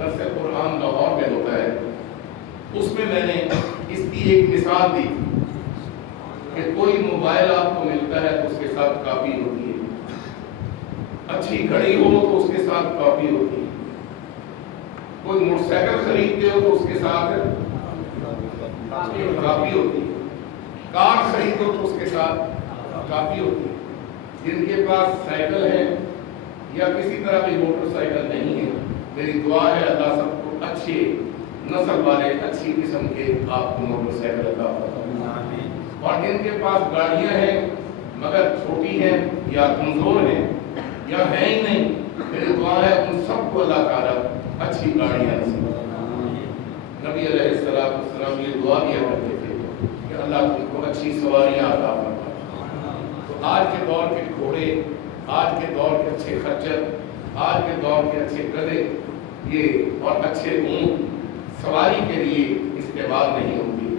درس قرآن لاہور میں ہوتا ہے، اس میں میں نے اس کی ایک مثال دی کہ کوئی موبائل آپ کو ملتا ہے تو اس کے ساتھ کاپی ہوتی ہے، اچھی گھڑی ہو تو اس کے ساتھ کاپی ہوتی ہے، کوئی موٹر سائیکل خریدتے ہو تو اس کے ساتھ کاپی ہوتی ہے، کار خریدو تو اس کے ساتھ کاپی ہوتی ہے۔ جن کے پاس سائیکل ہے یا کسی طرح کی موٹر سائیکل نہیں ہے، میری دعا ہے اللہ سب کو اچھے نسل والے اچھی قسم کے آپ کو موٹر سائیکل عطا فرمائے، اور جن کے پاس گاڑیاں ہیں مگر چھوٹی ہیں یا کمزور ہیں یا ہے ہی نہیں، میری دعا ہے ان سب کو اللہ تعالیٰ اچھی گاڑیاں نصیب فرمائے۔ نبی علیہ السلام یہ دعا کیا کرتے تھے کہ اللہ تم کو اچھی سواریاں عطا فرمائے۔ تو آج کے دور کے گھوڑے، آج کے دور کے اچھے خچر، آج کے دور کے اچھے گدھے یہ اور اچھے اونٹ سواری کے لیے استعمال نہیں ہوتی۔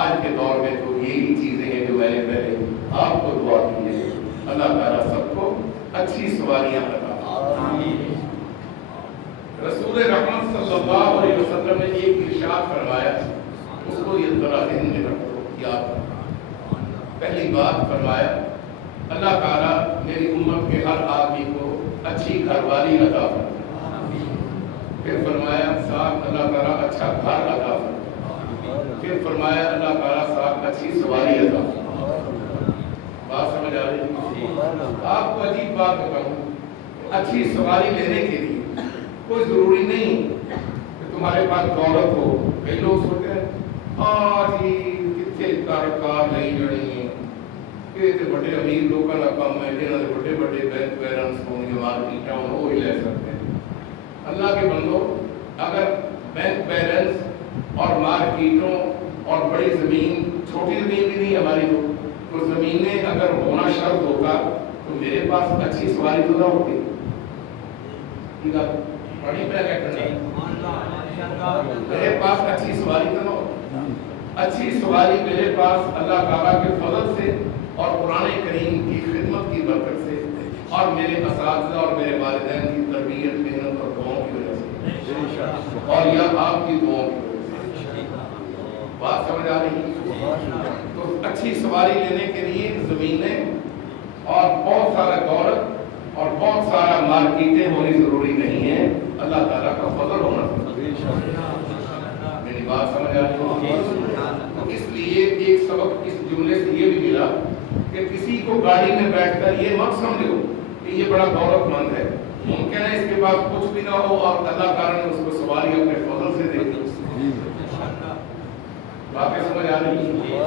آج کے دور میں تو یہی چیزیں ہیں جو میں نے پہلے آپ کو دعا کی ہے، اللہ تعالیٰ سب کو اچھی سواریاں عطا فرمائے۔ رسول رحمت صلی اللہ علیہ وسلم نے ایک ارشاد فرمایا، اس کو یہ ذرا ذہن میں رکھو، یاد رکھو۔ پہلی بات فرمایا اللہ تعالیٰ میری امت کے ہر آدمی کو اچھی گھر والی عطا فرمائے۔ پھر فرمایا ساتھ اللہ تعالیٰ اچھا گھر عطا فرمائے۔ پھر فرمایا اللہ تعالیٰ ساتھ اچھی سواری عطا فرمائے۔ بات سمجھ آ رہی ہے؟ آپ کو عجیب بات بتاؤں، اچھی سواری لینے کے لیے کوئی ضروری نہیں کہ تمہارے پاس دولت ہو۔ کئی لوگ سوچتے ہیں آج ہی کتنے کار نہیں جڑی ہیں، کہ بڑے امیر لوگوں کا کام ہے، جنہوں نے بڑے بڑے بینک بیلنس ہوں یا مارکیٹ ہوں وہ ہی لے سکتے ہیں۔ اللہ کے بندو، اگر بینک بیلنس اور مارکیٹوں اور بڑی زمین، چھوٹی زمین بھی نہیں ہماری تو زمینیں اگر ہونا شرط ہوتا تو میرے پاس اچھی سواری تو نہ ہوتی۔ بڑی پہ کیا کرنا، میرے پاس اچھی سواری تو نہ ہوتی۔ اچھی سواری میرے پاس اللہ تعالیٰ کے فضل سے اور قرآن کریم کی خدمت کی برکت سے اور میرے اساتذہ اور میرے والدین کی تربیت، محنت اور دعاؤں کی وجہ سے، اور یا آپ کی دعاؤں کی وجہ سے۔ بات سمجھ آ رہی ہے؟ تو اچھی سواری لینے کے لیے زمینیں اور بہت سارا دولت اور بہت سارا مارکیٹیں ہونی ضروری نہیں ہے، اللہ تعالیٰ کا فضل ہونا ضروری ہے۔ میری بات سمجھ آ رہی ہے؟ تو اس لیے ایک سبق اس جملے سے یہ بھی ملا کہ کسی کو گاڑی میں بیٹھ کر یہ مت سمجھو کہ یہ بڑا دولت مند ہے، ممکن ہے اس کے پاس کچھ بھی نہ ہو اور اللہ تعالیٰ نے اس کو سواری اپنے فضل سے دے دی۔ باتیں سمجھ آ رہی ہے؟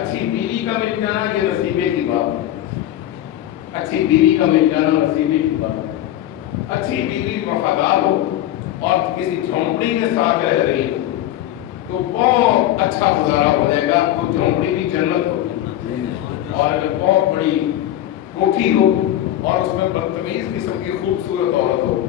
اچھی بیوی کا مل جانا یہ نصیبے کی بات ہے، اچھی بیوی کا مل جانا نصیبے کی بات ہے۔ اچھی بیوی وفادار ہو اور کسی جھونپڑی کے ساتھ رہ رہی ہو تو بہت اچھا گزارا ہو جائے گا، تو جھونپڑی بھی جنت ہو۔ اور اگر بہت بڑی کوٹھی ہو اور اس میں بدتمیز قسم کی خوبصورت عورت ہو،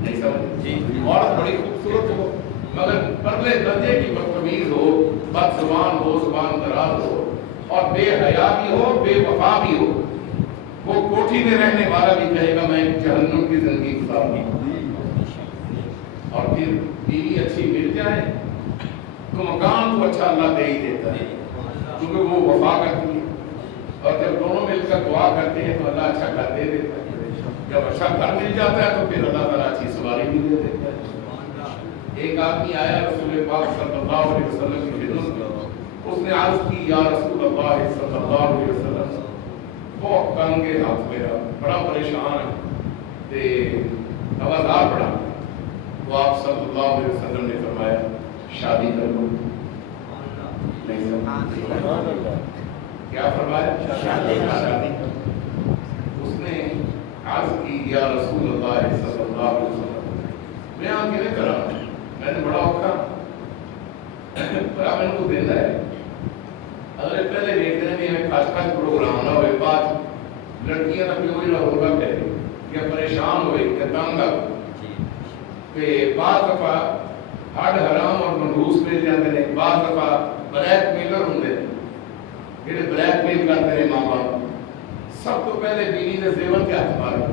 نہیں سمجھ، عورت بڑی خوبصورت ہو مگر پرلے درجے کی بدتمیز ہو، بد زبان ہو، زبان دراز ہو اور بے حیا بھی ہو، بے وفا بھی ہو، وہ کوٹھی میں رہنے والا بھی کہے گا میں جہنم کی زندگی گزاروں گا۔ اور پھر بیوی اچھی مل جائے تو مکان تو اچھا اللہ دے ہی دیتا ہے، کیونکہ وہ وفا کرتی ہے، اور جب دونوں مل کر دعا کرتے ہیں تو اللہ اچھا گھر دے دیتا ہے۔ جب اچھا گھر مل جاتا ہے تو پھر اللہ تعالیٰ اچھی سواری بھی دے دیتا ہے۔ ایک آدمی آیا رسول پاک صلی اللہ علیہ وسلم کی خدمت میں، اس نے عرض کی یا رسول اللہ صلی اللہ علیہ وسلم، بہت تنگ ہے ہاتھ میرا، بڑا پریشان ہے تے آوازار پڑا۔ تو آپ صلی اللہ علیہ وسلم نے فرمایا شادی کر لو۔ نہیں سمجھا کیا فرمایا؟ شادی کر لو۔ اس نے عرض کی یا رسول اللہ صلی اللہ علیہ وسلم، میں آگے کرا، میں نے بڑا اوکھا پر آپ ان کو دینا ہے، اگر پہلے دیکھتے ہیں کہ ہمیں خاص خاص پروگرام نہ ہوئے، بات لڑکیاں نہ پیوئی نہ ہوگا پہلے یا پریشان ہوئے یا تنگ آ کہ بعض دفعہ ہڈ حرام اور منحوس مل جاتے ہیں، بعض دفعہ بلیک میلر ہوں جہاں بلیک میل کرتے ہیں ماں باپ۔ سب تو پہلے بیوی نے زیور کے ہاتھ مارے،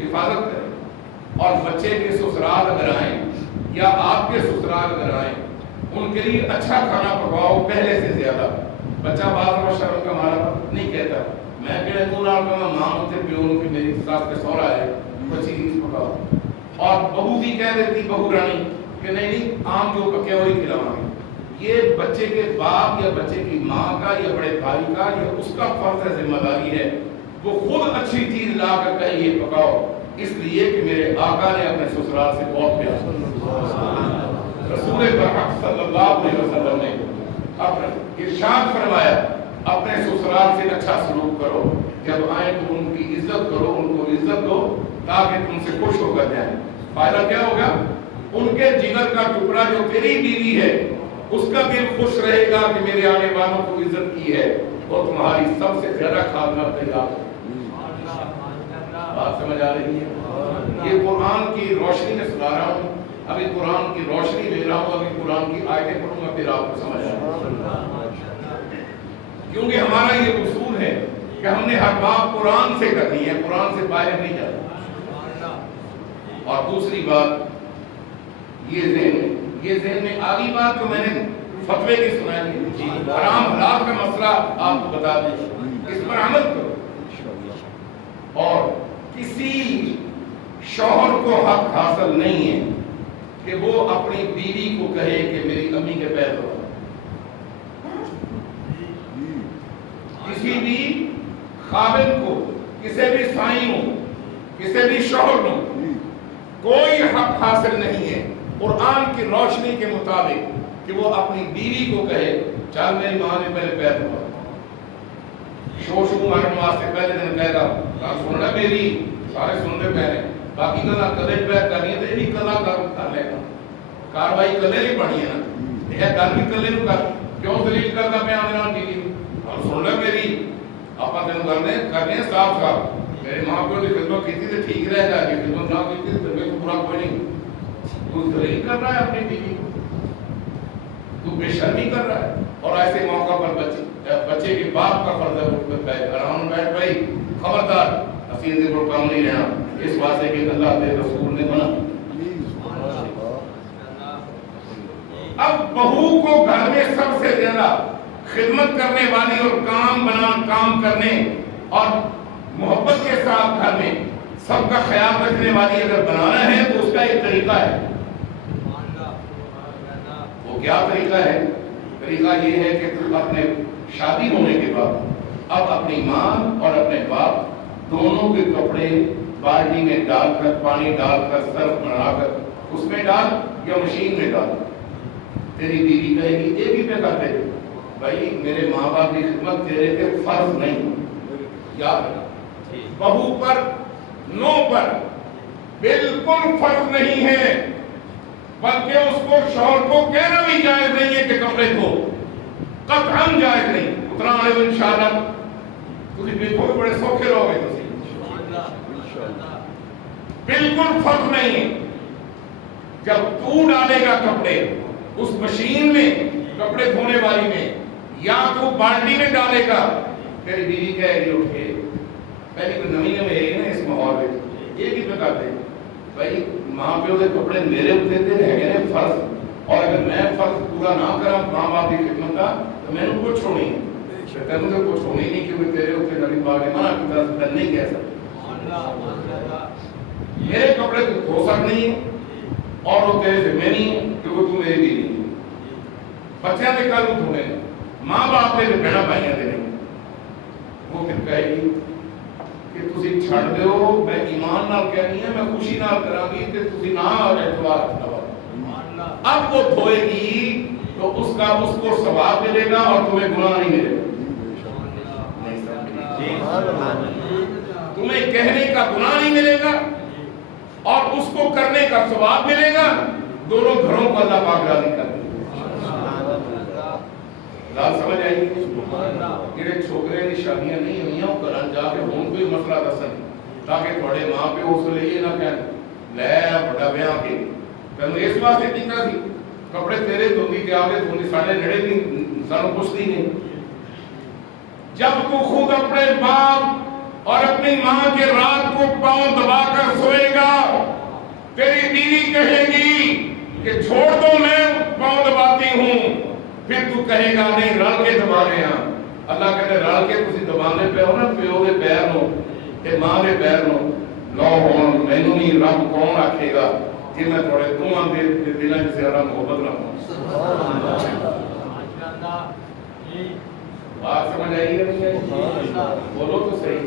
حفاظت کریں. اور بچے کے سسرال اگر آئیں یا آپ کے سسرال اگر آئیں ان کے لیے اچھا کھانا پکاؤ پہلے سے زیادہ. بچہ بعض میں شرم کا مارا نہیں کہتا میں کہنے منہ نہ کہ ماں ہوتے پیو کہ میری ساس کے سورا ہے بچی چیز پکاؤ. اور بہو بھی کہہ دیتی بہو رانی کہ نہیں نہیں عام جو پکے وہی کھلاؤں گے. یہ بچے کے باپ یا بچے کی ماں کا یا بڑے بھائی کا یا اس کا فرض ہے, ذمہ داری ہے وہ خود اچھی چیز لا کر کہیں یہ پکاؤ, اس لیے کہ میرے آقا نے اپنے سسرال سے بہت پیار. رسول برحق صلی اللہ علیہ وسلم نے ارشاد فرمایا اپنے سسرال سے اچھا سلوک کرو, جب آئیں تو ان کی عزت کرو, ان کو عزت دو تاکہ تم سے خوش ہو کر جائیں. فائدہ کیا ہوگا؟ ان کے جگر کا ٹکڑا جو تیری بیوی ہے اس کا دل خوش رہے گا کہ میرے آنے والوں کو عزت کی ہے اور تمہاری سب سے زیادہ خدمت تیار ہے. بات سمجھ آ رہی ہے؟ یہ قرآن کی روشنی میں سنا رہا ہوں, ابھی قرآن کی روشنی لے رہا ہوں, ابھی قرآن کی آیتیں پڑھوں گا پھر آپ کو سمجھ آئے گا. کیونکہ ہمارا یہ اصول ہے کہ ہم نے ہر بات قرآن سے کرنی ہے, قرآن سے باہر نہیں جانا. اور دوسری بات یہ ذہن میں آگی بات تو میں نے فتوے کی سنائی ہے, حرام حلال کا مسئلہ آپ کو بتا دیں, اس پر عمل کرو. اور کسی شوہر کو حق حاصل نہیں ہے کہ وہ اپنی بیوی کو کہے کہ میری امی کے پیر دھو. کسی بھی خاوند کو, کسی بھی سائن کو, کسی بھی شوہر کو کوئی حق حاصل نہیں ہے قرآن کی روشنی کے مطابق کہ وہ اپنی بیوی کو کہے چل میری ماں نے پہلے پیر دھوئے. شوشو مارن واسطے پہلے دن کہے گا سننا میری سارے سننے پہلے باقی کلا کدے پیر کرنی ہے تو یہ کلا کر لے گا. کاروائی کلے نہیں پڑھنی ہے نا, یہ گل بھی کلے نو کر کیوں دلیل کرنا پہ آنے بیوی اور سن لے میری آپ کرنے صاف صاف میرے ماں پیو کی خدمت کی تو ٹھیک رہ جائے گی, خدمت نہ کی تو میرے کو برا کوئی نہیں. تو دلیل کر رہا ہے اپنی بیوی کو, تو بے شرمی کر رہا ہے. اور ایسے موقع پر بچے کے باپ کا فرض ہے آرام بیٹھ بھائی خبردار اسی اندر کو کام نہیں رہنا, اس واسطے کہ اللہ کے رسول نے بنا. اب بہو کو گھر میں سب سے زیادہ خدمت کرنے والی اور کام کرنے اور محبت کے ساتھ گھر میں سب کا خیال رکھنے والی اگر بنانا ہے تو اس کا ایک طریقہ ہے. وہ کیا طریقہ ہے؟ طریقہ یہ ہے کہ تم اپنے شادی ہونے کے بعد اب اپنی ماں اور اپنے باپ دونوں کے کپڑے بالٹی میں ڈال کر پانی ڈال کر سرف بنا کر اس میں ڈال یا مشین میں ڈال. تیری بیوی کہے گی ایک ہی پہ کرتے بھائی میرے ماں باپ کی خدمت تیرے پہ فرض نہیں. یاد بہو پر نو پر بالکل فرض نہیں ہے, بلکہ اس کو شوہر کو کہنا بھی جائز نہیں ہے کہ کپڑے دھو, قطعاً جائز نہیں. اتنا آئے انشاءاللہ تسی بالکل بڑے سوکھے رہو گے. بالکل فرض نہیں ہے. جب تو ڈالے گا کپڑے اس مشین میں کپڑے دھونے والی میں یا تو بالٹی میں ڈالے گا, تیری بیوی کہے گی اٹھ کے پہلی کوئی نمی میں ہے نا اس ماحول میں یہ بھی بتا دے بھائی ماں پیو کے کپڑے میرے اتنے دے رہ گئے فرض, اور اگر میں فرض پورا نہ کرا ماں باپ کی خدمت کا تو میں نے کچھ چھوڑی نہیں, تینوں سے کچھ چھوڑی نہیں کیونکہ تیرے اتنے نبی پاک نے منع کی طرف سے نہیں کہہ سکتا. میرے کپڑے تو دھو سکتے نہیں اور وہ تیرے سے میں نہیں ہے کیونکہ تو میری بیوی نہیں. بچیاں نے کل دھونے ماں باپ نے بہنا بھائیاں دے نہیں. وہ پھر کہے گی کہ تسی چھڑ دیو میں ایمان نال کہنی ہے میں خوشی نال کراں گی کہ تسی نہ اعتبار کرو. اب وہ دھوئے گی تو اس کو ثواب ملے گا اور تمہیں گناہ نہیں ملے گا. تمہیں کہنے کا گناہ نہیں ملے گا اور اس کو کرنے کا ثواب ملے گا. دونوں گھروں کو اللہ پاک راضی کر دے. بات سمجھ آئی؟ جڑے چھوکرے کی شادیاں نہیں ہوئی وہ گھر جا کے ہون کوئی مسئلہ دسن تاکہ تھوڑے ماں پیو اس لیے یہ نہ کہن لے بڑا بیاہ کے تینوں اس واسطے کیتا سی کپڑے تیرے دھوندی تے آگے دھوندی ساڈے نڑے نہیں سانوں پوچھتی نہیں. جب تو خود اپنے باپ اور اپنی ماں کے رات کو پاؤں دبا کر سوئے گا، تیری بیوی کہے گی کہ چھوڑ دو میں پاؤں دباتی ہوں، پھر تو کہے گا نہیں رل کے دبانے ہاں۔ اللہ کہتے رل کے تسی دبانے پہ ہو نا، پیو دے پیر نو تے ماں دے پیر نو لو ہون، مینوں نہیں رب کون آکھے گا کہ میں تھوڑے دوہاں دے دلاں وچ زیادہ محبت رکھوں۔ بات سمجھ آئی ہے نہیں ہے؟ بولو تو صحیح۔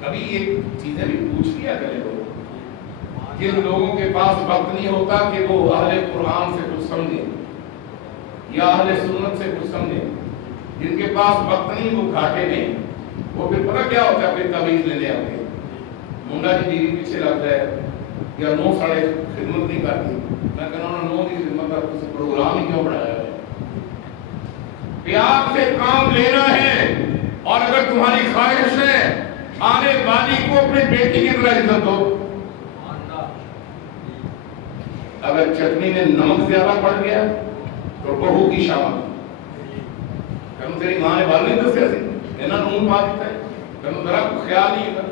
کبھی یہ چیزیں بھی پوچھ لیا کرے لوگ، جن لوگوں کے پاس وقت نہیں ہوتا کہ وہ اہل قرآن سے کچھ سمجھیں یا اہل سنت سے کچھ سمجھیں، جن کے پاس وقت نہیں وہ گھاٹے میں، وہ پھر پتہ کیا ہوتا ہے، پھر تعویذ لینے آتے ہیں، منڈا جی بیوی پیچھے لگتا ہے یا نو ساڑھے خدمت نہیں کرتی، میں کہنا انہوں نو کی خدمت کا کسی پروگرام ہی کیوں بڑھایا ہے؟ پیار سے کام لینا ہے، اور اگر تمہاری خواہش ہے آنے والی کو اپنے بیٹی کی طرح عزت دو۔ اگر چٹنی میں نمک زیادہ پڑ گیا تو بہو کی شامت، کہ تیری ماں نے بال نہیں دسیا سی اینا نون پا دیتا ہے، کہ ذرا خیال نہیں تھا،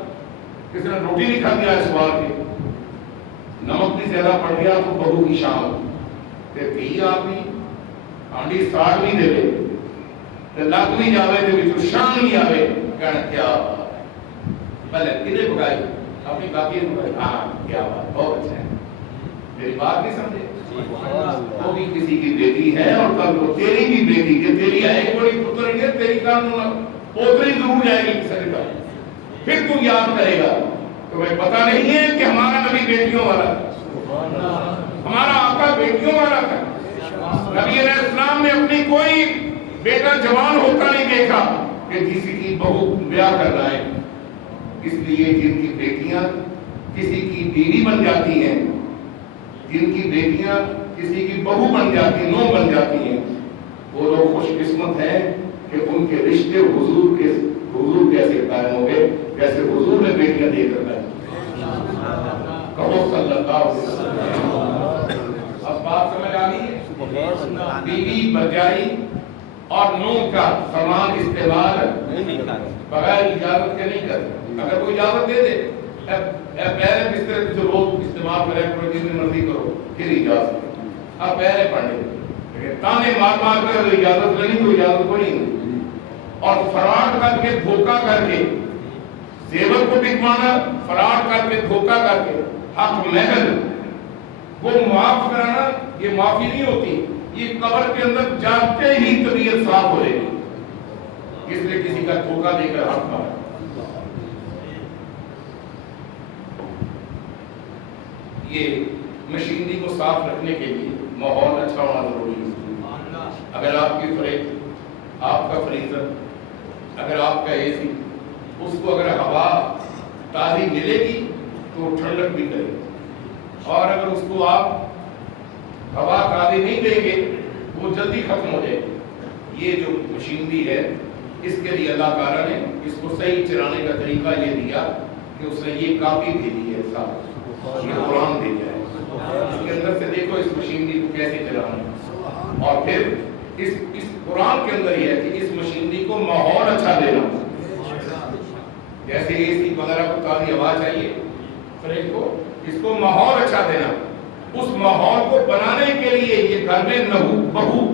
کسی نے روٹی نہیں کھا دیا ہے سوال کے، نمک بھی زیادہ پڑ گیا تو بہو کی شامت، کہ کئی آدمی آنڈی ساڑ نہیں دے لے لگ بھی جاوے تے وچوں شان نہیں آوے، کہنا کیا پہلے کنے پکائی اپنی باقی نے پکائی، ہاں کیا بات بہت اچھا ہے، میری بات نہیں سمجھے؟ وہ بھی کسی کی بیٹی ہے اور کل کو تیری بھی بیٹی کہ تیری آئے گی بڑی پتر ہے تیری قانون پوتری ضرور جائے گی کسی کا، پھر تو یاد کرے گا۔ تمہیں پتہ نہیں ہے کہ ہمارا نبی بیٹیوں والا تھا، ہمارا آقا بیٹیوں والا تھا، نبی علیہ السلام نے اپنی کوئی بیٹا جوان ہوتا نہیں دیکھا کہ کسی کی بہو بیاہ کر رہا ہے۔ اس لیے جن کی بیٹیاں کسی کی بیوی بن جاتی ہیں، جن کی بیٹیاں کسی کی بہو بن جاتی ہیں، نو بن جاتی ہیں، وہ لوگ خوش قسمت ہیں کہ ان کے رشتے حضور کیسے قائم ہو گئے، جیسے حضور نے بیٹیاں دے کر گئے۔ کہو صلی اللہ علیہ وسلم۔ اب بات سمجھ آ گئی ہے؟ بیوی برجائی اور نو کا سامان استعمال بغیر اجازت کے نہیں کرتے۔ اگر کوئی اجازت دے دے پہلے بستر جو روز استعمال کرے کرو جس میں مرضی کرو پھر اجازت، اب پہلے پڑھنے تانے مار مار کر اجازت لینی تو اجازت کو نہیں، اور فراڈ کر کے دھوکہ کر کے زیور کو بکوانا، فراڈ کر کے دھوکہ کر کے حق محل وہ معاف کرانا، یہ معافی نہیں ہوتی، یہ قبر کے اندر جاتے ہی طبیعت صاف ہو جائے گی، اس لیے کسی کا دھوکہ دے کر حق پایا۔ یہ مشینری کو صاف رکھنے کے لیے ماحول اچھا ہونا ضروری ہے۔ اگر آپ کی فریج، آپ کا فریزر، اگر آپ کا اے سی، اس کو اگر ہوا تازی ملے گی تو ٹھنڈک بھی کرے گی، اور اگر اس کو آپ ہوا تازی نہیں دیں گے وہ جلدی ختم ہو جائے گی۔ یہ جو مشینری ہے اس کے لیے اللہ تعالیٰ نے اس کو صحیح چلانے کا طریقہ یہ دیا کہ اس نے یہ کافی دے دی ہے، صاحب یہ قرآن دے دیا ہے، اس کے اندر سے دیکھو اس مشینری کو کیسے چلانا ہے، اور پھر اس قرآن کے اندر یہ ہے کہ اس مشینری کو ماحول اچھا دینا، جیسے اے سی وغیرہ کو تازی ہوا چاہیے، فریج کو اس کو ماحول اچھا دینا، اس ماحول کو بنانے کے لیے یہ گھر میں نہو بہو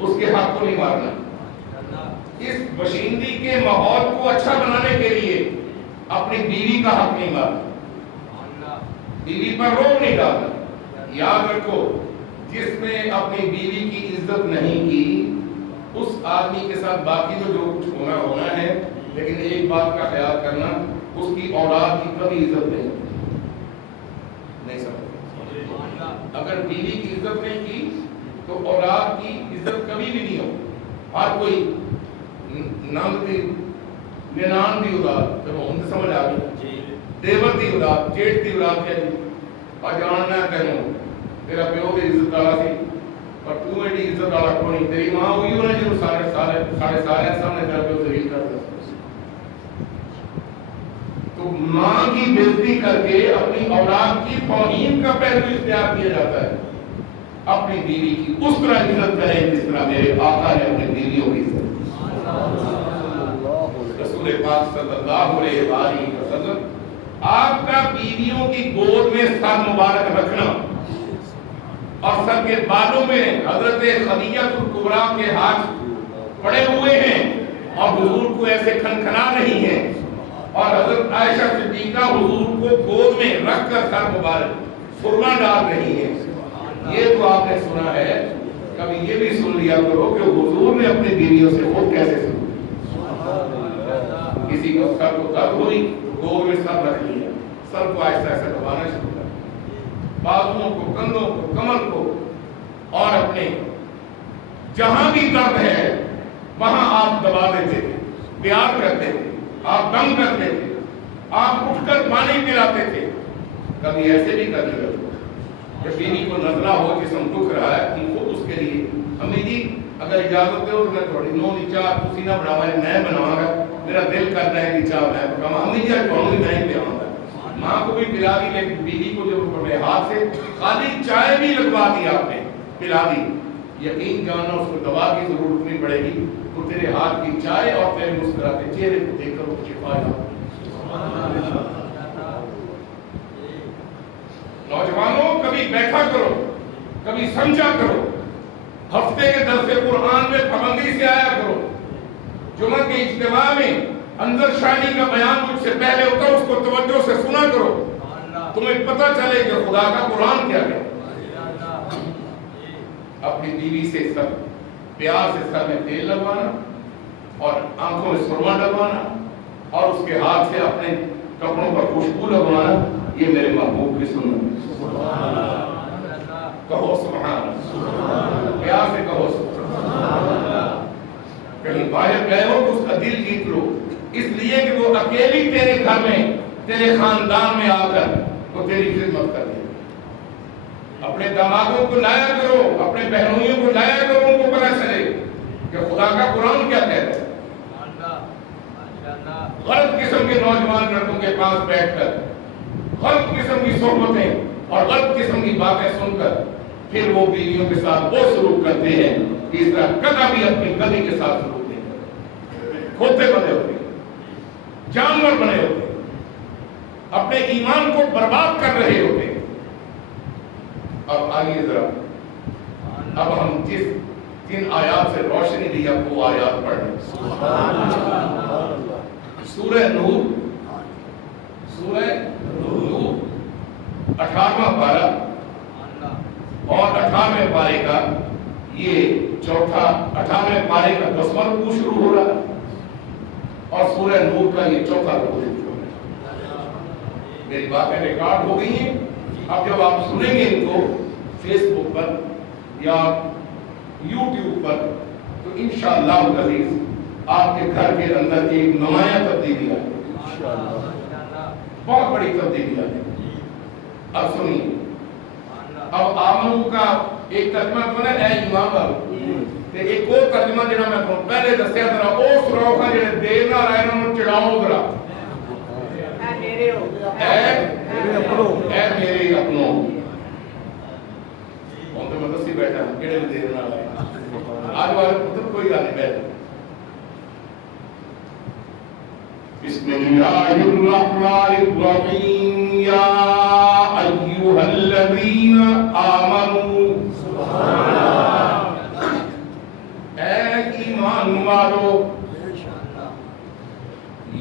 اس کے حق کو نہیں مارنا، اس مشینری کے ماحول کو اچھا بنانے کے لیے اپنی بیوی کا حق نہیں مارنا، بیوی پر روک نہیں ڈالنا۔ یاد رکھو جس نے اپنی بیوی کی عزت نہیں کی اس آدمی کے ساتھ باقی تو جو کچھ ہونا ہے، لیکن ایک بات کا خیال کرنا، اس کی اولاد کی کبھی عزت نہیں سمجھ۔ اگر بیوی کی عزت نہیں کی تو اولاد کی عزت کبھی بھی نہیں ہو۔ ہر کوئی نند دی ننان دی اولاد جب ہم سمجھ آ گئی، دیور دی اولاد، جیٹ دی اولاد کیا جی اور جاننا کہنو تیرا پیو دی عزت والا سی اور تو ایڈی عزت والا کو نہیں، تیری ماں ہوئی ہونا جو سارے سامنے تیرا پیو ذلیل کر دے۔ تو ماں کی بےزتی کر کے اپنی اولاد کی توہین کا پہلو اختیار کیا جاتا ہے۔ اپنی بیوی کی اس طرح عزت کریں جس طرح میرے آقا نے اپنی بیویوں کی عزت۔ پاک صلی اللہ علیہ وآلہ وسلم آپ کا بیویوں کی گود میں سر مبارک رکھنا اور سر کے بالوں میں حضرت خدیجہ الکبریٰ کے ہاتھ پڑے ہوئے ہیں اور حضور کو ایسے کھنکھنا رہی ہیں اور حضرت عائشہ صدیقہ حضور کو گود میں رکھ کر سر مبارک سرما ڈال رہی ہیں. یہ تو آپ نے سنا ہے, کبھی یہ بھی سن لیا کرو کہ حضور نے اپنی بیویوں سے خود کیسے سنا. کسی کو سر کو درد ہوئی گود میں سر رکھ لیا, سر کو آہستہ آہستہ دبانا شروع کر, بازوؤں کو, کندھوں کو, کمر کو, اور اپنے جہاں بھی درد ہے وہاں آپ دبا دیتے تھے, پیار کرتے تھے, آپ دم کرتے تھے, آپ اٹھ کر پانی پلاتے تھے. کبھی ایسے بھی کر دیا کہ بیوی کو نزلہ ہو, جسم دکھ رہا ہے, تم خود اس کے لیے امی جی اگر اجازت دے تو میں تھوڑی نو نیچا تسی نہ بڑھاوا میں بناواں گا, میرا دل کرتا ہے نیچا میں پکاواں, امی جی آج تھوڑی میں ہی پلاواں گا. ماں کو بھی پلا دی, لیکن بیوی کو جب اپنے ہاتھ سے خالی چائے بھی لگوا دی آپ نے, پلا دی, یقین جاننا اس کو دوا کی ضرورت نہیں پڑے گی, تو تیرے ہاتھ کی چائے اور تیرے مسکراتے چہرے کو دیکھ کر وہ شفا یاب. نوجوانوں کبھی بیٹھا کرو, کبھی سمجھا کرو, ہفتے کے درس قرآن میں پابندی سے آیا کرو, جمعہ کے اجتماع میں انظر شانی کا بیان مجھ سے پہلے ہوتا اس کو توجہ سے سنا کرو, تمہیں پتہ چلے کہ خدا کا قرآن کیا ہے. اپنی بیوی سے سب پیار سے سر میں تیل لگوانا اور آنکھوں میں سرما ڈلوانا اور اس کے ہاتھ سے اپنے کپڑوں پر خوشبو لگوانا, یہ میرے محبوب کی سنت. کہو سبحان اللہ, پیار سے کہو سبحان اللہ. کہیں باہر گئے ہو تو اس کا دل جیت لو, اس لیے کہ وہ اکیلی تیرے گھر میں تیرے خاندان میں آ کر وہ تیری خدمت کر دے. اپنے دامادوں کو لایا کرو, اپنے بہنوئیوں کو لایا کرو, ان کو پتہ چلے کہ خدا کا قرآن کیا کہتا ہے. غلط قسم کے نوجوان لڑکوں کے پاس بیٹھ کر غلط قسم کی صحبتیں اور غلط قسم کی باتیں سن کر پھر وہ بیویوں کے ساتھ وہ سلوک کرتے ہیں کہ اس طرح کبھی اپنی گدی کے ساتھ سلوک نہیں کرتے. کھوتے بنے ہوتے, جانور بنے ہوتے, اپنے ایمان کو برباد کر رہے ہوتے. اب آئیے ذرا, اب ہم جن آیات سے روشنی دی اب وہ آیات پڑھ لیں. سورہ نور, سورہ نور 18واں پارہ اور 18ویں پارے کا یہ چوتھا, 18ویں پارے کا 10واں رکوع شروع ہو رہا ہے اور سورہ نور کا یہ چوتھا رکوع شروع ہو رہا ہے. میری باتیں ریکارڈ ہو گئی ہیں, اب جب آپ سنیں گے ان کو فیس بک پر یا یوٹیوب پر تو انشاءاللہ العزیز آپ کے گھر کے اندر ایک نمایاں تبدیلی آئے گی, بہت بڑی تبدیلی آئے گی. اب سنیے, اب آمنو کا ایک ترجمہ تو ہے اے ایمان والو, تے ایک اور ترجمہ جڑا میں کہوں پہلے دسیا ذرا او سراؤ کا جڑے دیر نہ رہے انہوں چڑھاؤ ذرا, اے میرے اپنوں. ہوں تو میں دسی بیٹھا ہوں کہڑے بھی دیر نہ رہے, آج والے خود کوئی گل نہیں بیٹھا. بسم اللہ الرحمن الرحیم یا ایھا الذین آمنوا, اے ایمان والو,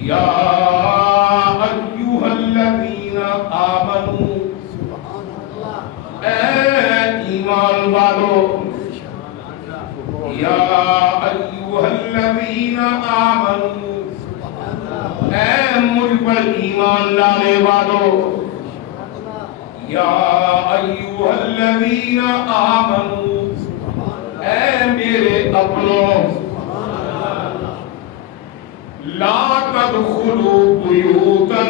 یا ایھا الذین آمنوا, اے ایمان والو, یا ایھا الذین آمنوا, اے مجھ پر ایمان لانے والو, یا ایھا الذین آمنوا, اے میرے اپنوں, لا تدخلوا بیوتا,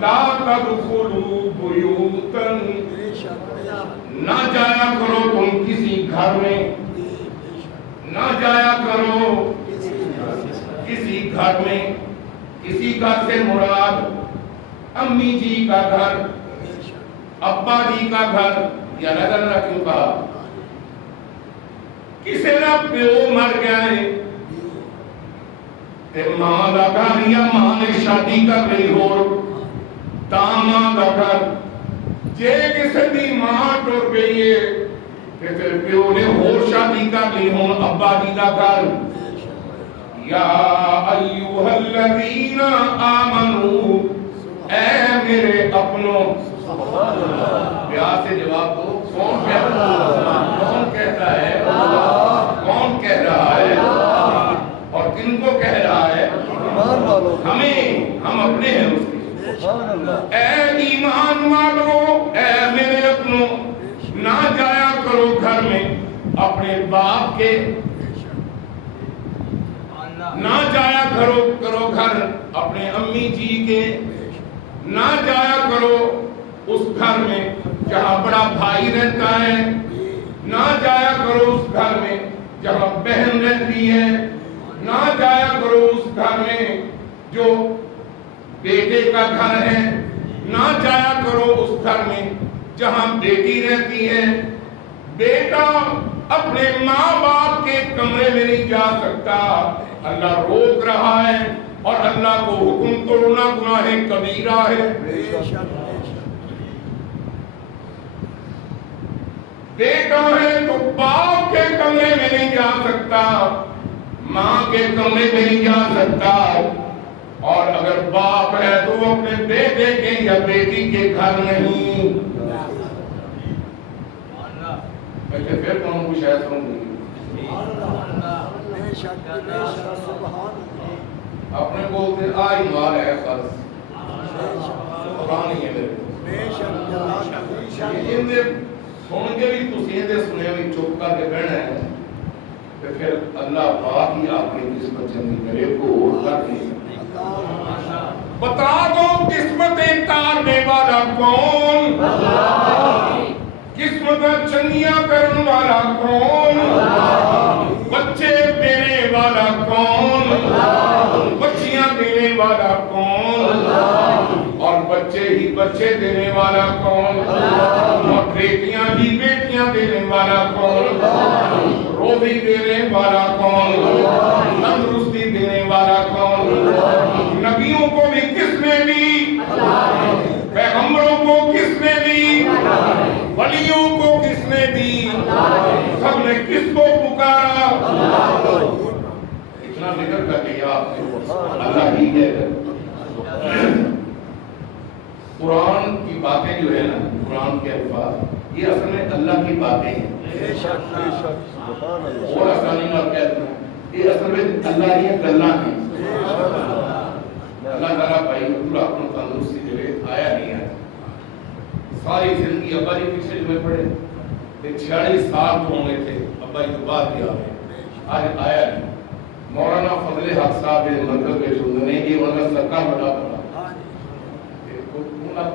لا تدخلوا بیوتا, نہ جایا کرو تم کسی گھر میں, نہ جایا کرو کسی گھر میں. کسی گھر سے مراد امی جی کا گھر, ابا جی کا گھر, یا نظر نہ کیوں کہا, کسی نہ پیو مر گیا ہے, تے ماں دا گھر یا ماں نے شادی کر رہی ہو تا ماں دا گھر، جے کسے دی ماں ٹر گئی ہے تے پھر پیو نے ہور شادی کر لی ہون ابا جی دا گھر۔ یا ایوہ الذین آمنو، اے میرے اپنوں، پیار سے جواب دو، کون کہتا ہے؟ کون کہہ رہا ہے؟ اور کن کو کہہ رہا ہے؟ ہمیں، ہم اپنے ہیں اس کے۔ اے ایمان والو، اے میرے اپنوں، نہ جایا کرو گھر میں اپنے باپ کے، نہ جایا کرو گھر اپنے امی جی کے، نہ جایا کرو اس گھر میں جہاں بڑا بھائی رہتا ہے، نہ جایا کرو اس گھر میں جہاں بہن رہتی ہے، نہ جایا کرو اس گھر میں جو بیٹے کا گھر ہے، نہ جایا کرو اس گھر میں جہاں بیٹی رہتی ہے۔ بیٹا اپنے ماں باپ کے کمرے میں نہیں جا سکتا، اللہ روک رہا ہے، اور اللہ کو حکم توڑنا گناہ کبیرہ ہے۔ بیٹا ہے تو باپ کے کمرے میں نہیں جا سکتا، ماں کے کمرے میں نہیں جا سکتا، اور اگر باپ ہے تو وہ اپنے بیٹے کے یا بیٹی کے گھر نہیں۔ اچھا پھر کون کچھ ہے سنوں گی؟ اپنے بولتے آئی مال ہے خرص قرآن ہی ہے میرے سن کے بھی تسی دے سنے بھی چپ کر کے بہنا ہے، پھر اللہ پاک ہی آپ کی قسمت چنگی کرے کو اور کر نہیں سکتے۔ بتا دو قسمت تارنے والا کون؟ قسمت چنگیاں کرنے والا کون؟ بچے دینے والا کون؟ بچیاں دینے والا کون؟ اور بچے ہی بچے دینے والا کون؟ اور بیٹیاں ہی بیٹیاں دینے والا کون؟ روزی دینے والا کون؟ تندرستی دینے والا کون؟ نبیوں کو بھی کس نے دی؟ پیغمبروں کو کس نے دی؟ ولیوں کو کس نے دی؟ سب نے کس کو پکارا؟ اتنا ذکر کر کے آپ نے اللہ ہی ہے۔ قرآن کی باتیں جو ہے نا، قرآن کے الفاظ یہ اصل میں اللہ کی باتیں ہیں، اور آسانی میں کہہ دوں یہ اصل میں اللہ کی گلاں ہیں۔ اللہ تعالیٰ بھائی پورا اپنا تندرستی جو ہے آیا نہیں ہے، ساری زندگی ابا جی پیچھے جو پڑے 46 سال تو ہوں گے تھے، ابا جی تو بعد بھی آ گئے، آج آیا نہیں۔ مولانا فضل حق صاحب کے مرکز میں جو نے یہ والا سرکار بڑا پڑا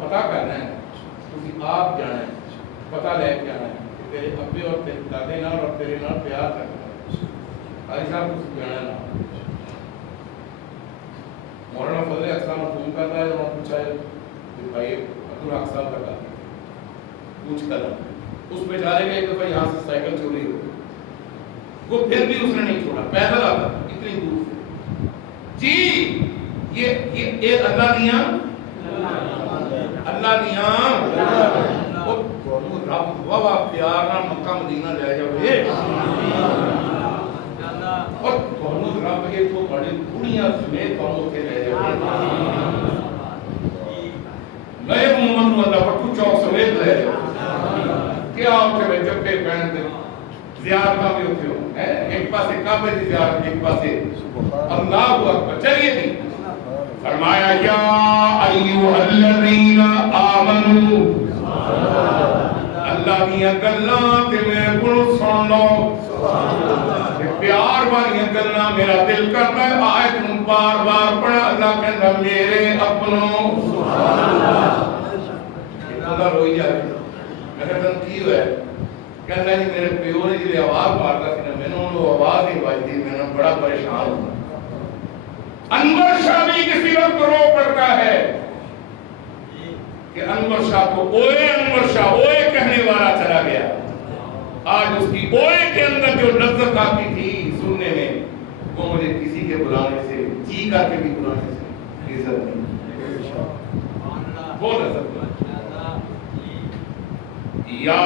پتا کرنا ہے، کسی آپ جانا ہے، پتا لے کے آنا ہے کہ تیرے ابے اور تیرے دادے نال اور تیرے نال پیار کرنا ہے، حاجی صاحب کچھ جانا نہ۔ مولانا فضل حق صاحب فون کرتا ہے، انہوں نے پوچھا ہے کہ بھائی عبد الحق صاحب کا پوچھ کر اس بیچارے میں ایک دفعہ یہاں سے سائیکل چوری ہو گئی، وہ پھر بھی اس نے نہیں چھوڑا، پیدل آتا اتنی دور سے۔ جی یہ اللہ دیاں اللہ دیاں رب بابا پیار نہ مکہ مدینہ لے جاوے، اور تھانوں رب یہ تو بڑی دنیا سمیت تھانوں اتنے لے جاوے، نئے محمد اللہ پٹو چوک سمیت لے جاوے، کیا اتنے میں جبے پہن دے زیارتہ بھی ہوتے ہو، ایک پاسے کعبے دی زیارت، ایک پاسے اللہ اکبر۔ چلیے بھی فرمایا یا ایوہ الذین آمنو، اللہ دیا گلاں تے میرے کو سن لو، پیار والی گلاں میرا دل کرتا ہے، آیت نوں بار بار پڑھا، اللہ کہندا میرے اپنوں کتنا روئی جائے۔ میں کہتا ہوں کی ہوئے؟ کہتا ہے میرے پیو نے جی آواز مارتا سی نا، میں نے انہوں آواز ہی بجتی، میں نے بڑا پریشان ہوں۔ انور شاہ بھی کسی وقت رو پڑتا ہے کہ انور شاہ کو اوئے انور شاہ اوئے کہنے والا چلا گیا، آج اس کی اوئے کے اندر جو لذت آتی تھی سننے میں وہ مجھے کسی کے بلانے سے جی کر کے بھی بلانے سے عزت نہیں. بول رہا یا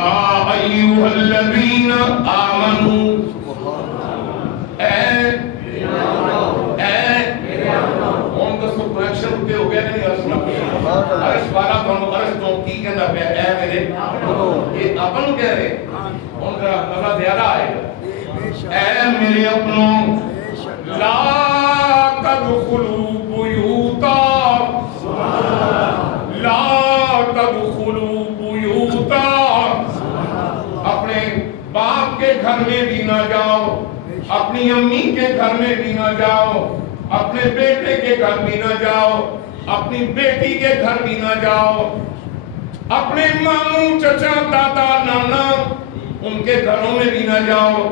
ایھا الذین آمنوا ہوں دسو کنیکشن اتنے ہو گیا نہیں عرش والا تمہیں عرش تو کی کہنا پیا اے میرے یہ اپن کہہ رہے ہوں ذرا مزہ زیادہ آئے گا. اے میرے اپنوں لا تدخلوا بیوتا لا تدخلوا بیوتا اپنے باپ کے گھر میں بھی نہ جاؤ, اپنی امی کے گھر میں بھی نہ جاؤ, اپنے بیٹے کے گھر بھی نہ جاؤ, اپنی بیٹی کے گھر بھی نہ جاؤ, اپنے ماموں چچا دادا نانا ان کے گھروں میں بھی نہ جاؤ.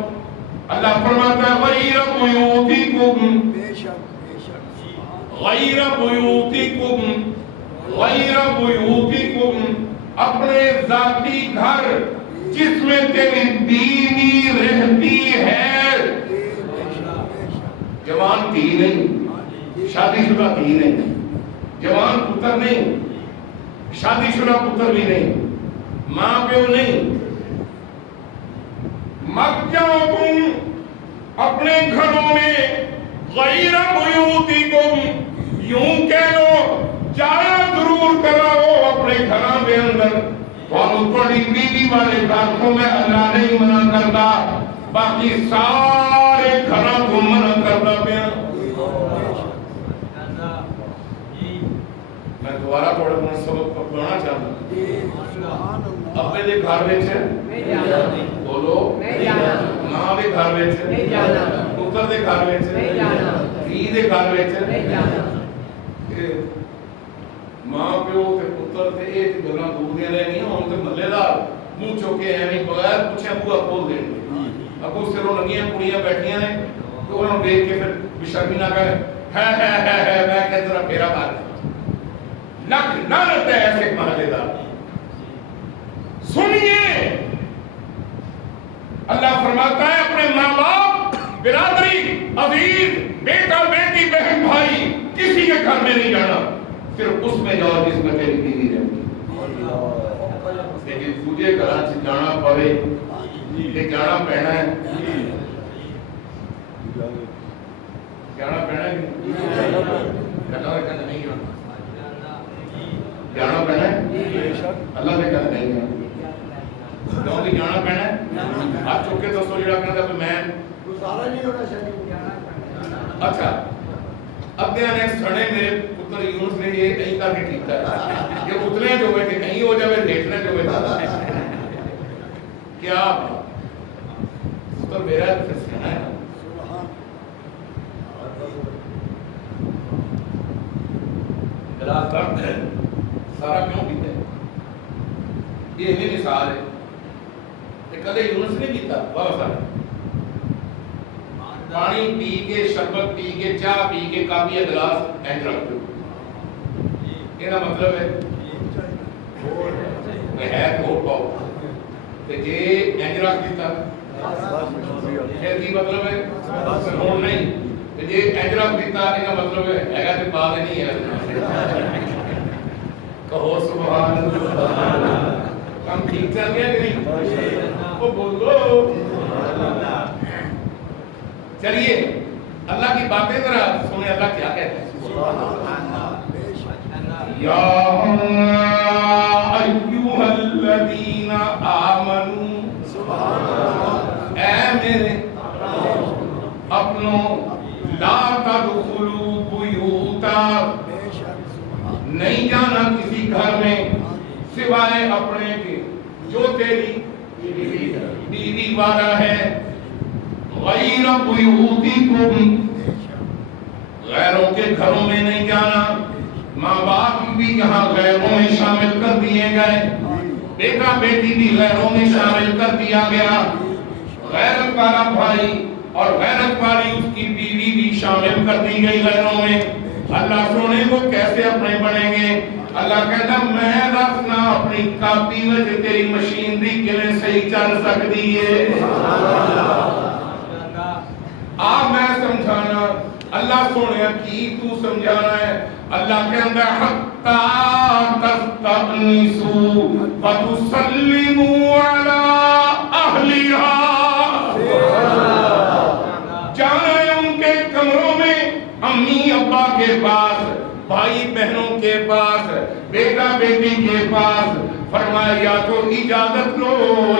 اللہ فرماتا ہے غیر بیوتکم غیر بیوتکم غیر بیوتکم اپنے ذاتی گھر جس میں تیری بیوی رہتی ہے. جوان تھی نہیں, شادی شدہ تھی نہیں, جوان پتر نہیں, شادی شدہ پتر بھی نہیں, ماں پیو نہیں. مت جاؤ تم اپنے گھروں میں غیر بیوتکم, یوں کہہ لو جایا ضرور کراؤ اپنے گھراں کے اندر. اور تھوڑی بیوی والے گھر کو میں اللہ نہیں منع کرتا, باقی سارے گھراں کو منع کرتا پیا. میں دوبارہ تھوڑا بہت سبق پڑھانا چاہتا ہوں. اپنے دے گھر وچ بولو ماں دے گھر وچ پتر دے گھر وچ دھی دے گھر وچ ماں پیو تے پتر تے اے تے گلاں دور دیاں رہنیاں. ہن تے محلے دار منہ چوک کے ایویں بغیر پوچھے بوہا کھول دین گے. اگوں سروں لگیاں کڑیاں بیٹھیاں نے تے انہاں نوں دیکھ کے پھر بشرمی نہ کرے ہے میں کہ ذرا پھیرا مار لکھ لعنت ہے ایسے محلے دار. سنیے اللہ فرماتا ہے اپنے ماں باپ, برادری, عزیز, بیٹا بیٹی, بہن بھائی کسی کے گھر میں نہیں جانا, صرف اس میں جاؤ جس میں تیری بیوی رہتی. لیکن تجھے گھر سے جانا پڑے یہ جانا پہنا ہے, جانا پہنا ہے نہیں جانا پہنا ہے اللہ نے کہا نہیں جانا کیونکہ جانا پہنا ہے. ہاتھ چوک کے دوستوں جڑا کہنا تھا میں اچھا اب نے سڑے میرے پتر یونس نے یہ کہیں کر کے ٹھیک تھا یہ اتنے جو بیٹھے کہیں ہو جائے دیکھنے جو بیٹھے کیا پتر میرا فیصلہ ہے میرا درد ہے سارا کیوں پیتا ہے. یہ نہیں مثال ہے کہ کدے یونس نے پیتا بہت سارا پانی پی کے, شربت پی کے, چاہ پی کے کافی گلاس اینج رکھ دو. یہ مطلب ہے بہت پاؤ جی اینج رکھ دیتا پھر کی مطلب ہے روڈ نہیں. جی اینج رکھ دیتا یہ مطلب ہے تو بات نہیں ہے. کہو سبحان اللہ. کام ٹھیک چل گیا کہ نہیں؟ وہ بولو. چلیے اللہ کی باتیں ذرا سنیں اللہ کیا کہتے ہیں. یا ایھا الذین آمنوا, اے میرے اپنوں, لا تدخلوا بیوتا, نہیں جانا کسی گھر میں سوائے اپنے کے جو تیری بیوی والا ہے. غیر بیوتکم, غیروں کے گھروں میں نہیں جانا. ماں باپ بھی یہاں غیروں میں شامل کر دیے گئے, بیٹا بیٹی بھی غیروں میں شامل کر دیا گیا. غیرت والا بھائی اور غیرت والی اس کی بیوی بھی شامل کر دی گئی غیروں میں. اللہ سونے کو کیسے اپنے بنیں گے؟ اللہ کہتا میں رکھنا اپنی کاپی میں تیری مشینری کیویں صحیح چل سکتی ہے. آپ میں سمجھانا سونے کی تو سمجھانا ہے؟ اللہ کے اندر حتی تستأنسوا وتسلموا علی اہلہا، جانا ہے ان کے کمروں میں، امی ابا کے پاس، بھائی بہنوں کے پاس، بیٹا بیٹی کے پاس، فرمایا یا تو اجازت لو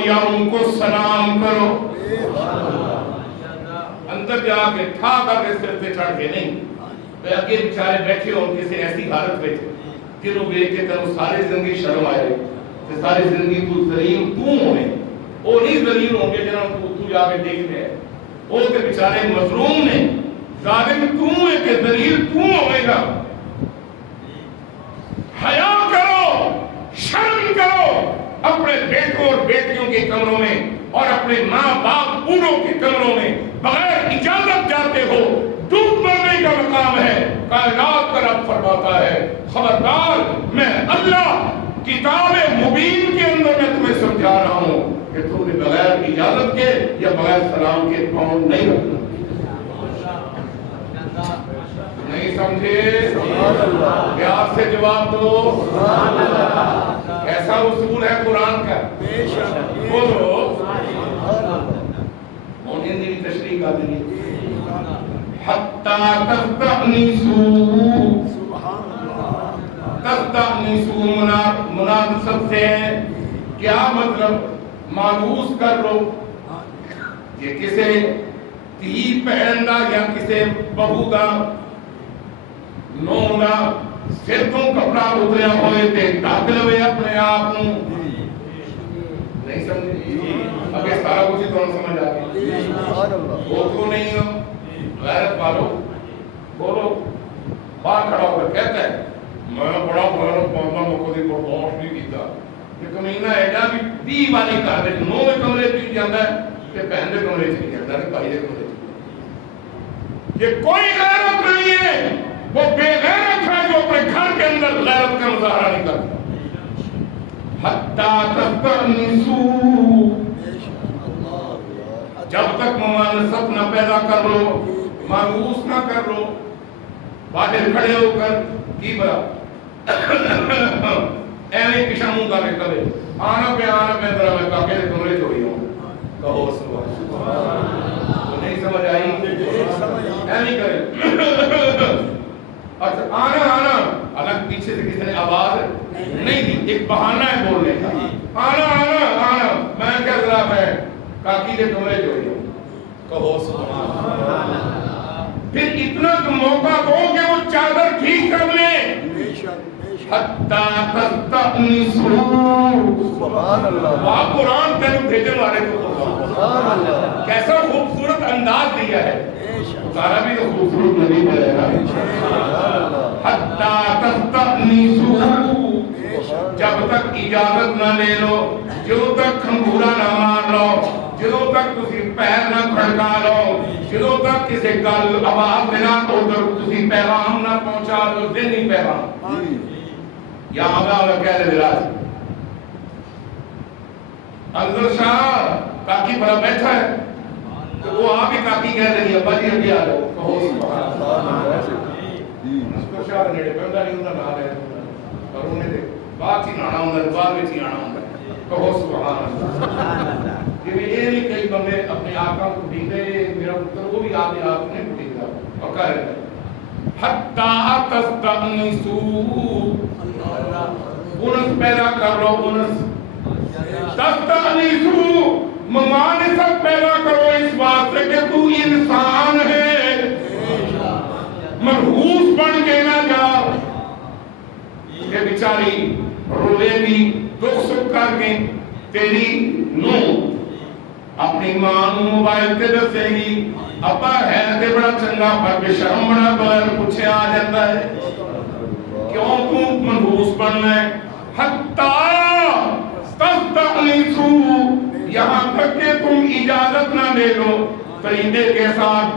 یا ان کو سلام کرو۔ اندر جا کے ٹھا کر کے سر پہ چڑھ کے نہیں، اگے بیچارے بیٹھے ہوں کسی ایسی حالت میں جنہوں بیچ کے تنہوں ساری زندگی شرم آئے کہ ساری زندگی تو ذلیل تو ہونے، وہ نہیں ذلیل ہوں گے جنہوں تو جا کے دیکھ رہے ہیں، وہ کہ بیچارے مظلوم نے، ظالم تو ہے کہ ذلیل تو ہوئے گا۔ حیا کرو، شرم کرو اپنے بیٹوں اور بیٹیوں کے کمروں میں اور اپنے ماں باپ بوڑھوں کے کمروں میں بغیر اجازت جاتے ہو، ڈوب مرنے کا مقام ہے۔ کائنات کا رب فرماتا ہے خبردار میں اللہ کتاب مبین کے اندر میں تمہیں سمجھا رہا ہوں کہ تم نے بغیر اجازت کے یا بغیر سلام کے پاؤں نہیں رکھنا۔ نہیں سمجھے؟ پیار سے جواب دو۔ ایسا اصول ہے قرآن کا، بولو مومن دی تشریح کا دیں حتی تستأنسوا مناسب سے کیا مطلب؟ مانوس کر لو، یہ کسے تھی پہن دا یا کسے بہو دا نو دا سر تو کپڑا اتریا ہوئے تے ڈھک لوے اپنے آپ نوں۔ نہیں سمجھے؟ اب یہ سارا کچھ ہی تو سمجھ آ گیا۔ وہ تو نہیں ہو غیرت والو بولو، باہر کھڑا ہو کر کہتا ہے میں بڑا غیرت مانتا ہوں، کو دی برداشت نہیں کیتا کہ کمینہ ایڈا بھی 20 والی کار میں 9 کمرے چ جاتا ہے کہ پہن دے کمرے چ نہیں جاتا ہے، بھائی دے کمرے چ۔ یہ کوئی غیرت نہیں ہے، وہ بے غیرت ہے جو اپنے گھر کے اندر غیرت کا مظاہرہ نہیں کرتا۔ حتی تستأنسوا، جب تک ممانست نہ پیدا کر لو، مانوس نہ کر لو، باہر کھڑے ہو کر کی برا ایویں پیشہ منہ کر کے کرے آنا پہ ذرا میں کاکے دے کمرے چوڑی ہوں، کہو سبحان اللہ۔ نہیں سمجھ آئی؟ ایویں کرے اچھا آنا الگ پیچھے سے کسی نے آواز نہیں دی، ایک بہانہ ہے بولنے کا، آنا میں کیا ذرا میں کاکی کے کمرے چوڑی ہوں، کہو سبحان اللہ۔ پھر اتنا موقع دو کہ وہ چادر ٹھیک کر لیں۔ حتی تستأنسوا، سبحان اللہ۔ وہاں قرآن تینوں بھیجن والے تو کیسا خوبصورت انداز دیا ہے، سارا بھی تو خوبصورت نبی ہے۔ حتی تستأنسوا، جب تک اجازت نہ لے لو، جو تک کھنگورا نہ مار لو، جدوں تک تسی پیر نہ کھڑکا لو، جدوں تک کسی گل آواز بنا تو تسی پیغام نہ پہنچا دو، دینی پیغام یہاں میں کہہ دے راج انظر شاہ کاکی بڑا بیٹھا ہے تو وہ آپ ہی کاکی کہہ رہی ہے ابا جی ابھی آ جاؤ، کہو سبحان اللہ۔ انظر شاہ نیڑے پہندا نہیں ہوندا نہ ہے پر انہیں دے بعد ہی آنا ہوندا، بعد وچ ہی آنا ہوندا، کہو سبحان اللہ۔ یہ نہیں کئی بندے اپنے آقا کو ڈھیلے میرا پتر وہ بھی آپ نے ڈھیلا پکا رہتا ہے۔ حتی تستأنسوا، انس پیدا کر لو، انس تستأنسوا، ممانست پیدا کرو اس واسطے کہ تو انسان ہے، منحوس بن کے نہ جا کہ بیچاری روے گی دکھ سکھ کر کے تیری نو اپنی ماں موبائل تے دسے گی ابا ہے تے بڑا چنگا پر بے شرم بڑا بغیر پوچھے آ جاتا ہے، کیوں تو منحوس بننا ہے؟ حتی تستأنسوا، یہاں تک کہ تم اجازت نہ لے لو فرشتے کے ساتھ،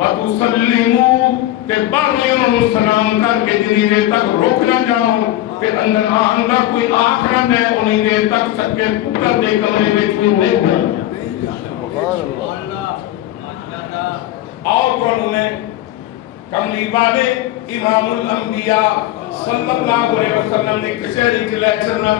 وتسلموا، تے بعد میں انہوں نے سلام کر کے جنہی دیر تک رک نہ جاؤ، پھر اندر آندہ کوئی آنکھ نہ دے انہی دیر تک سکے پتر دے کمرے میں چھوڑ دے گا۔ اور تو انہوں نے کملی والے امام الانبیاء صلی اللہ علیہ وسلم نے کچہری چلے چلنا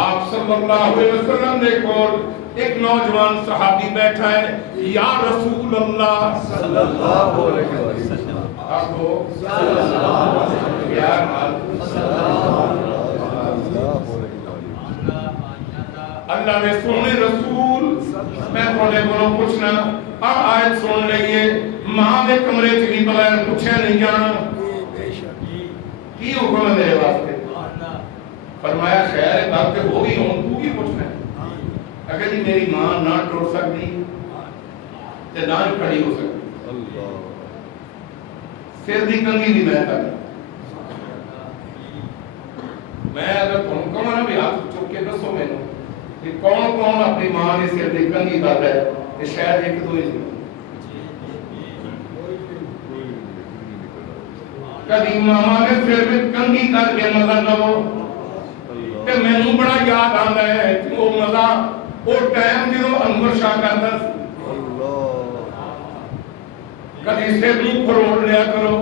آپ صلی اللہ علیہ وسلم نے کول ایک نوجوان صحابی بیٹھا ہے یا رسول اللہ صلی اللہ علیہ وسلم آپ کو صلی اللہ علیہ وسلم اللہ نے سونے رسول میں تھوڑے کو پوچھنا اب آیت سن لئیے ماں دے کمرے چلی بغیر پوچھے نہیں جانا کی حکم ہے میرے واسطے فرمایا خیر بات ہو گئی ہوں تو کی پوچھنا ہے اگر جی میری ماں نہ ٹوٹ سکتی تے نہ کھڑی ہو سکتی سر دی کنگھی دی میں کر میں اگر تم کو نا بھی ہاتھ چک کے دسو میں کہ کون کون اپنی ماں نے سر دی کنگھی کر رہا ہے کہ شاید ایک دو ہی کبھی ماما نے سر میں کنگھی کر کے مزہ لو کہ میں نو بڑا یاد آتا ہے کہ وہ مزہ وہ ٹائم جنہوں انور شاہ کرتا کبھی سر نو پھروڑ لیا کرو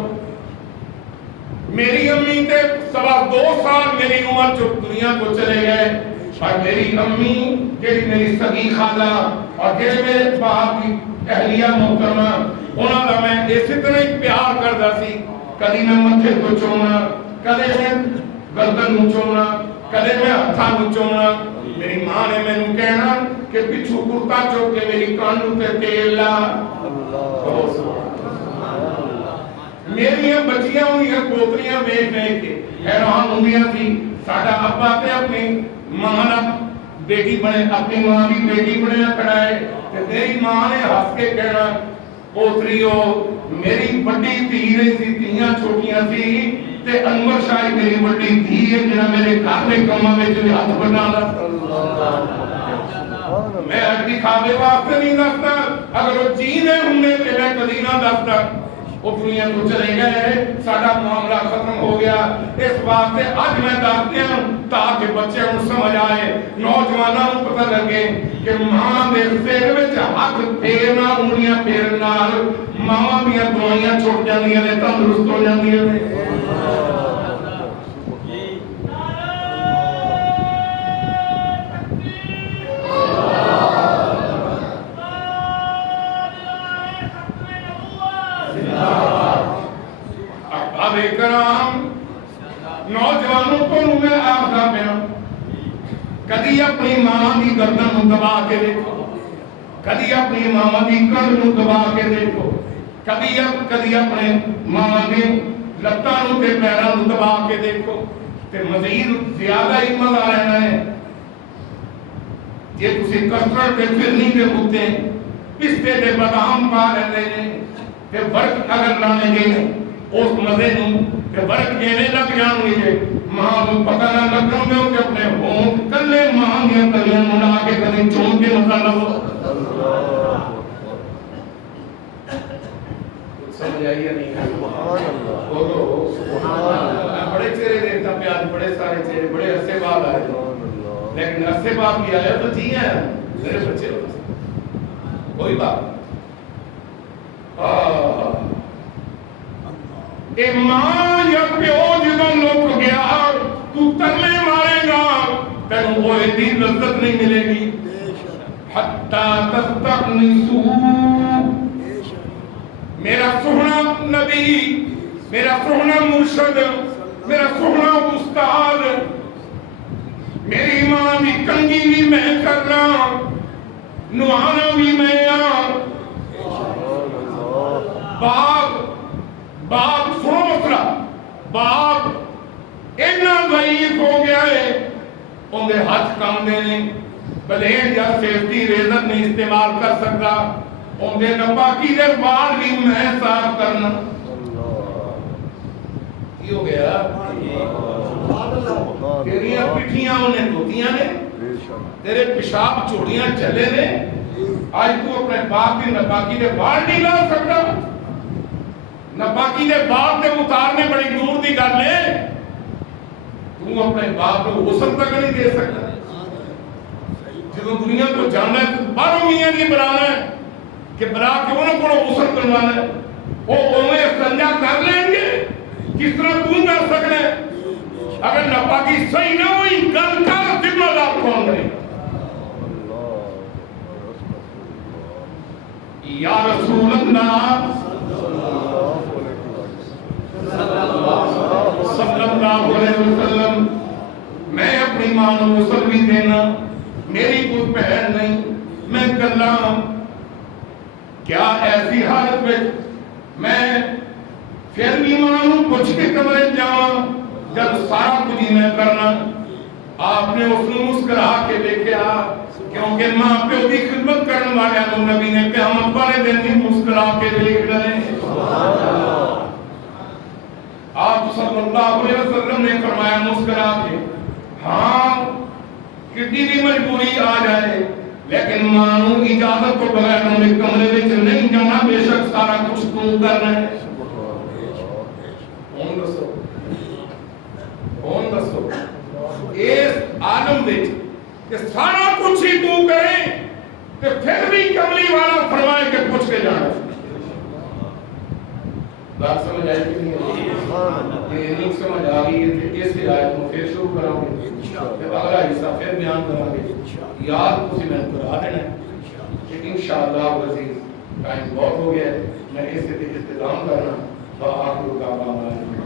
میری امی تے 2.25 سال میری عمر جو دنیا کو چلے گئے اور میری امی جیڑی میری سگی خالہ اور جیڑے میرے باپ کی اہلیہ محترمہ انہاں دا میں اس اتنے پیار کردا سی کدی میں متھے تو چومنا کدی میں گردن نو چومنا کدی میں ہتھاں نو چومنا میری ماں نے میں نو کہنا کہ پچھو کرتا چوک کے میری کانوں تے تیل لا میری بچیاں ہوئیاں پوتریاں بیٹھ کے حیران ہوندیاں تھی ساڈا ابا تے اپنی ماں نال بیٹی بنے اپنی ماں دی بیٹی بنے کھڑا ہے تے میری ماں نے ہس کے کہنا پوتریو میری بڑی دھی نہیں سی تیاں چھوٹیاں سی تے انور شاہ میری بڑی دھی ہے جنہاں میرے گھر دے کماں وچ ہاتھ بٹانا میں اگلی کھاوے واسطے نہیں دستا اگر وہ جینے ہونے تے میں کدی نہ دستا وہ دنیا کو چلے گئے ساڈا معاملہ ختم ہو گیا اس واسطے اج میں دستے ہوں تاکہ بچے ان سمجھ آئے نوجوانوں کو پتہ لگے کہ ماں دے سر وچ ہاتھ پھیرنا انگلیاں پھیرن نال ماں دیاں دوائیاں چھوٹ جاندیاں نے تندرست ہو جاندیاں نے کرام نوجوانوں کو میں آخدا پیا کدی اپنی ماں دی گردن نو دبا کے دیکھو کدی اپنی ماں دی کندھ نو دبا کے دیکھو کدی اپنے ماں دی لتاں نو تے پیراں نو دبا کے دیکھو تے مزید زیادہ ہی مزہ رہنا ہے جے تسی کسٹرڈ تے فرنی دے ہوتے پستے تے بادام پا لیندے نے تے برک اگر لانے گے اس مزے نو کہ برک اینے لگ جان گے ماں کو پتہ نہ لگوں گے کہ اپنے ہونٹ کلے ماں دیا کلیاں ملا کے کدی چون کے مزہ لو سمجھ آئیے نہیں سبحان اللہ بولو سبحان اللہ بڑے چہرے دیکھتا پیار بڑے سارے چہرے بڑے عرصے بعد آئے لیکن عرصے بعد بھی آیا تو جی ہے میرے بچے کوئی بات اے ماں یا پیو جدوں لک گیا تو ترلے مارے گا تینوں وہ دی لذت نہیں ملے گی حتی تستغنسو میرا سونا نبی میرا سونا مرشد میرا سونا استاد میری ماں بھی کنگھی بھی میں کرنا نوانا بھی میں باپ سنو مسئلہ باپ اتنا ضعیف ہو گیا ہے اندھے ہاتھ کام دینے بلیڈ یا سیفٹی ریزر نہیں استعمال کر سکتا اندھے نپاکی دے بال بھی میں صاف کرنا یہ ہو گیا تیریاں پٹھیاں انہیں دھوتیاں نے تیرے پیشاب چوڑیاں چلے نے آج تو اپنے باپ کی نپاکی دے بال نہیں لا سکتا نپاکی دے باپ دے اتارنے بڑی دور دی گل ہے تو اپنے باپ کو غسل تک نہیں دے سکتا جدوں دنیا کو جانا ہے تو باروں میاں نہیں بلانا ہے کہ برا کیوں نہ کوڑا غسل کروانا ہے وہ اوے استنجا کر لیں گے کس طرح تم کر سکنے اگر ناپاکی صحیح نہ ہوئی گل کر ذمہ دار کون کرے یا رسول اللہ صلی اللہ علیہ وسلم میں اپنی ماں کو مسلمی دینا میری کوئی بہن نہیں میں کلا کیا ایسی حالت میں میں پھر بھی ماں پوچھ کے کمرے جاؤں جب سارا کچھ ہی میں کرنا آپ نے اس نے مسکرا کے دیکھا کیونکہ ماں پیو کی خدمت کرنے والے تو نبی نے قیامت والے دن بھی مسکرا کے دیکھ رہے آپ صلی اللہ علیہ وسلم نے فرمایا مسکرا کے ہاں کتنی بھی مجبوری آ جائے لیکن مانو اجازت کو بغیر انہیں کمرے میں نہیں جانا بے شک سارا کچھ تو کرنا ہے کون دسو اس عالم دے کہ سارا کچھ ہی تو کریں کہ پھر بھی کملی والا فرمائے کہ پوچھ کے جانا بات سمجھ آئی کہ نہیں یہ نہیں سمجھ آ گئی ہے اس سے آیت کو پھر شروع کراؤں گے اگلا حصہ پھر بیان کریں گے یاد کسی میں کرا دینا ہے کہ انشاءاللہ عزیز ٹائم بہت ہو گیا ہے میں اس سے انتظام کرنا آخر کا